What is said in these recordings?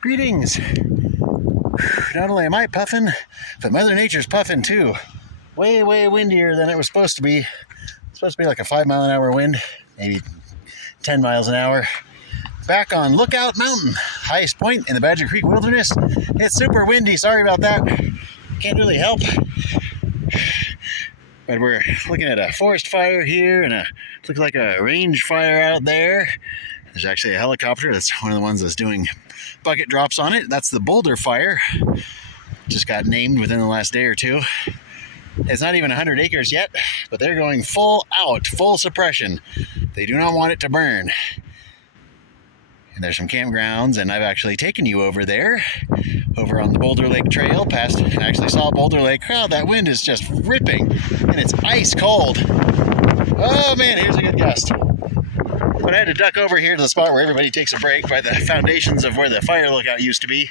Greetings. Not only am I puffing, but Mother Nature's puffing too. Way, way windier than it was supposed to be. It's supposed to be like a 5-mile-an-hour wind, maybe 10 miles an hour. Back on Lookout Mountain, highest point in the Badger Creek Wilderness. It's super windy, sorry about that. Can't really help. But we're looking at a forest fire here and looks like a range fire out there. There's actually a helicopter. That's one of the ones that's doing bucket drops on it. That's the Boulder Fire. Just got named within the last day or two. It's not even 100 acres yet, but they're going full out, full suppression. They do not want it to burn. And there's some campgrounds, and I've actually taken you over there, over on the Boulder Lake Trail, past, and actually saw Boulder Lake. Oh, that wind is just ripping, and it's ice cold. Oh man, here's a good gust. But I had to duck over here to the spot where everybody takes a break by the foundations of where the fire lookout used to be.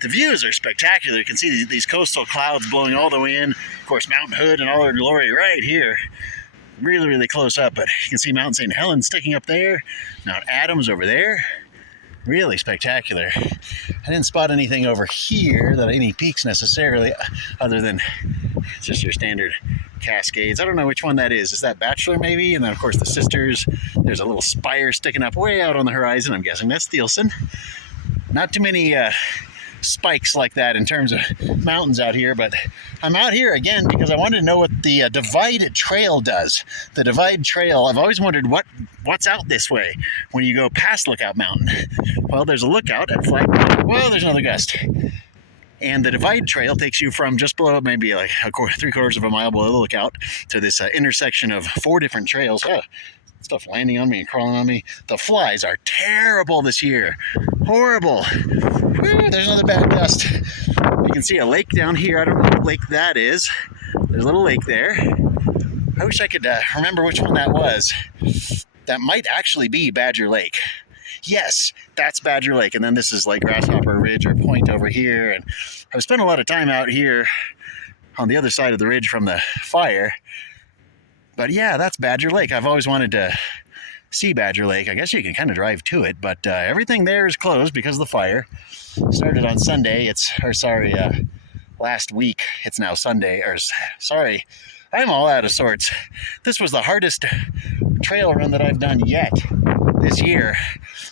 The views are spectacular. You can see these coastal clouds blowing all the way in. Of course, Mount Hood and all their glory right here. Really, really close up, but you can see Mount St. Helens sticking up there. Mount Adams over there. Really spectacular. I didn't spot anything over here that any peaks necessarily, other than just your standard Cascades. I don't know which one that is. Is that Bachelor maybe? And then of course the Sisters. There's a little spire sticking up way out on the horizon. I'm guessing that's Thielsen. Not too many spikes like that in terms of mountains out here, but I'm out here again because I wanted to know what the Divide Trail does. The Divide Trail, I've always wondered what's out this way when you go past Lookout Mountain. Well, there's a lookout at Flag Point. Whoa, there's another gust. And the Divide Trail takes you from just below, maybe like 3/4 of a mile below the lookout, to this intersection of 4 different trails. Oh, stuff landing on me and crawling on me. The flies are terrible this year. Horrible. Woo, there's another bad gust. You can see a lake down here. I don't know what lake that is. There's a little lake there. I wish I could remember which one that was. That might actually be Badger Lake. Yes, that's Badger Lake. And then this is like Grasshopper Ridge or Point over here. And I've spent a lot of time out here on the other side of the ridge from the fire. But yeah, that's Badger Lake. I've always wanted to see Badger Lake. I guess you can kind of drive to it, but everything there is closed because of the fire. Started on Sunday. Last week. It's now Sunday. Sorry, I'm all out of sorts. This was the hardest trail run that I've done yet this year.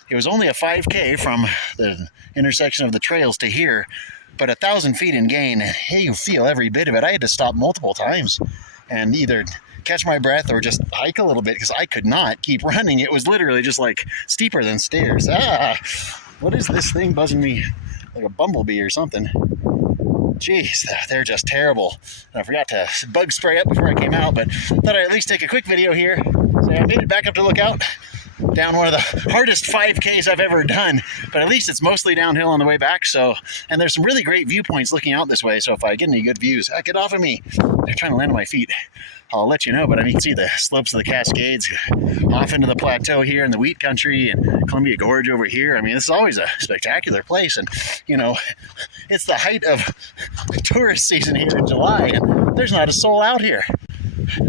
It was only a 5K from the intersection of the trails to here, but 1,000 feet in gain. Hey, you feel every bit of it. I had to stop multiple times and either catch my breath or just hike a little bit because I could not keep running. It was literally just like steeper than stairs. What is this thing buzzing me like a bumblebee or something? Jeez, they're just terrible. And I forgot to bug spray up before I came out, but thought I'd at least take a quick video here. So I made it back up to Lookout, down one of the hardest 5Ks I've ever done, but at least it's mostly downhill on the way back. And there's some really great viewpoints looking out this way, so if I get any good views, get off of me. They're trying to land on my feet. I'll let you know, but I mean, you can see the slopes of the Cascades off into the plateau here in the wheat country and Columbia Gorge over here. I mean, this is always a spectacular place, and you know, it's the height of tourist season here in July, and there's not a soul out here.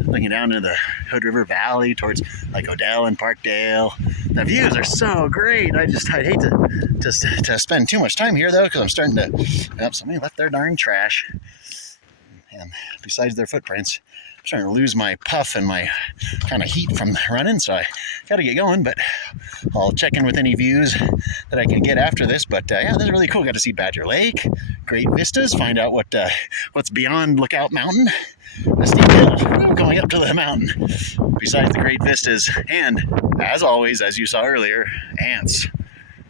Looking down into the Hood River Valley towards like Odell and Parkdale. The views are so great. I'd hate to spend too much time here though, because I'm starting to, somebody left their darn trash. And besides their footprints, I'm starting to lose my puff and my kind of heat from running, so I got to get going, but I'll check in with any views that I can get after this. But yeah, this is really cool. Got to see Badger Lake, great vistas, find out what's beyond Lookout Mountain, a steep hill going up to the mountain, besides the great vistas, and as always, as you saw earlier, ants.